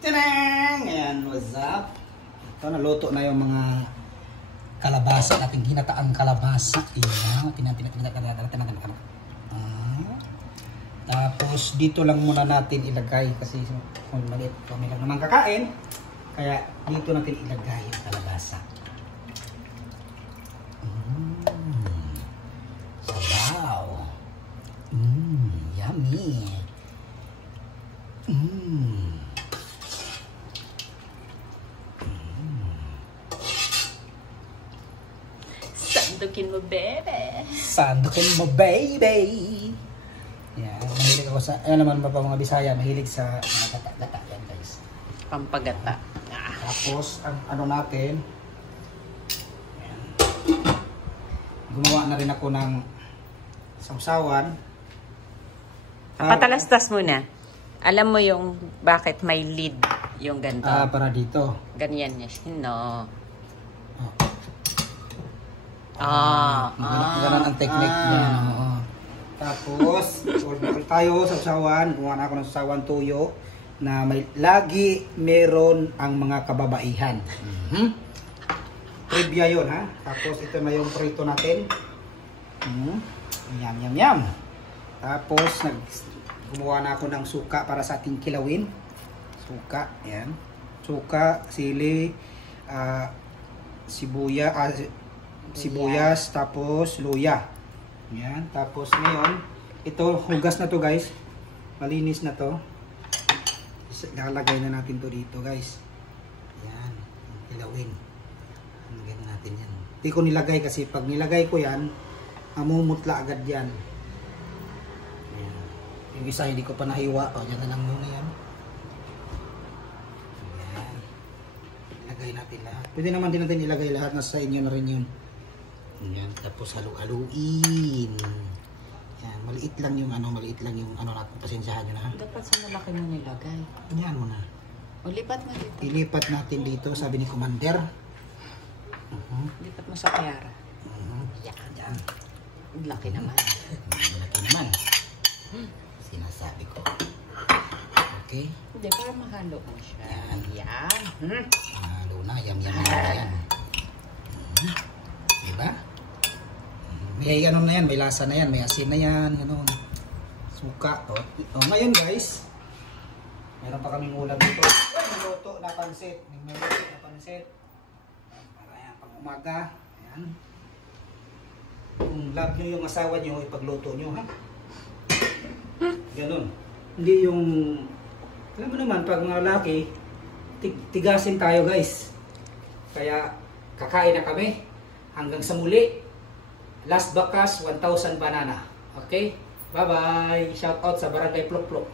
Tadang! Ayan, what's up? Ito, naluto na yung mga kalabasa natin, ginataang kalabasa. Ayan, tapos dito lang muna natin ilagay kasi kung maliit kami lang naman kakain. Kaya dito natin ilagay yung kalabasa. Wow! Yummy! Sandukin mo, baby. Sandukin mo, baby. Yan, mahilig ako sa, ayan naman ba mga Bisaya, mahilig sa mga gata-gata yan guys. Pampagata. Tapos, ang ano natin, yan. Gumawa na rin ako ng sausawan. Patalastas muna. Alam mo yung bakit may lid yung ganito? Para dito. Ganyan niya. No. Ganun ang technique niya. Tapos, order tayo sa sausawan. Gumawa na ako ng sausawan tuyo na may lagi meron ang mga kababaihan. Trivia yun ha. Tapos ito na yung prito natin. Yum, yum, yum. Tapos gumawa na ako ng suka para sa ating kilawin. Suka, ayan. Suka, sili, sibuyas, tapos luya. Ayan. Tapos ngayon, ito, hugas na to guys. Malinis na to. Lalagay na natin to dito guys. Ayan, kilawin. Nilagay na natin yan. Hindi ko nilagay kasi pag nilagay ko yan, mamumutla agad yan. Ayan. Yung isa hindi ko pa nahiwa. O, yan na lang muna yan. Ayan. Ilagay natin lahat. Pwede naman din natin ilagay lahat. Nasa inyo na rin yun. Ayan. Tapos halu-haluin. Ayan. Maliit lang yung ano natin. Pasensyahan nyo na ha. Dapat sa malaki mo nilagay. Ayan mo na. O, lipat mo dito. Ilipat natin dito, sabi ni Commander. Lipat mo sa kayara. Yan. Laki naman. Laki naman. Sinasabi ko. Okay. Hindi, para mahalo mo siya. Yan. Halo na. Yam. Yan. Diba? May ano na yan. May lasa na yan. May asin na yan. Ano. Suka. O, ngayon guys. Meron pa kaming ulam dito. Niluto na pansit. Para yan, pang umaga. Ayan. Kung love nyo yung asawa nyo, ipagluto nyo, ha? Ganun. Hindi yung, alam mo naman, pag mga lalaki, tigasin tayo guys. Kaya, kakain na kami. Hanggang sa muli. Last bakas, 1,000 banana. Okay? Bye-bye. Shout out sa Barangay Plok Plok.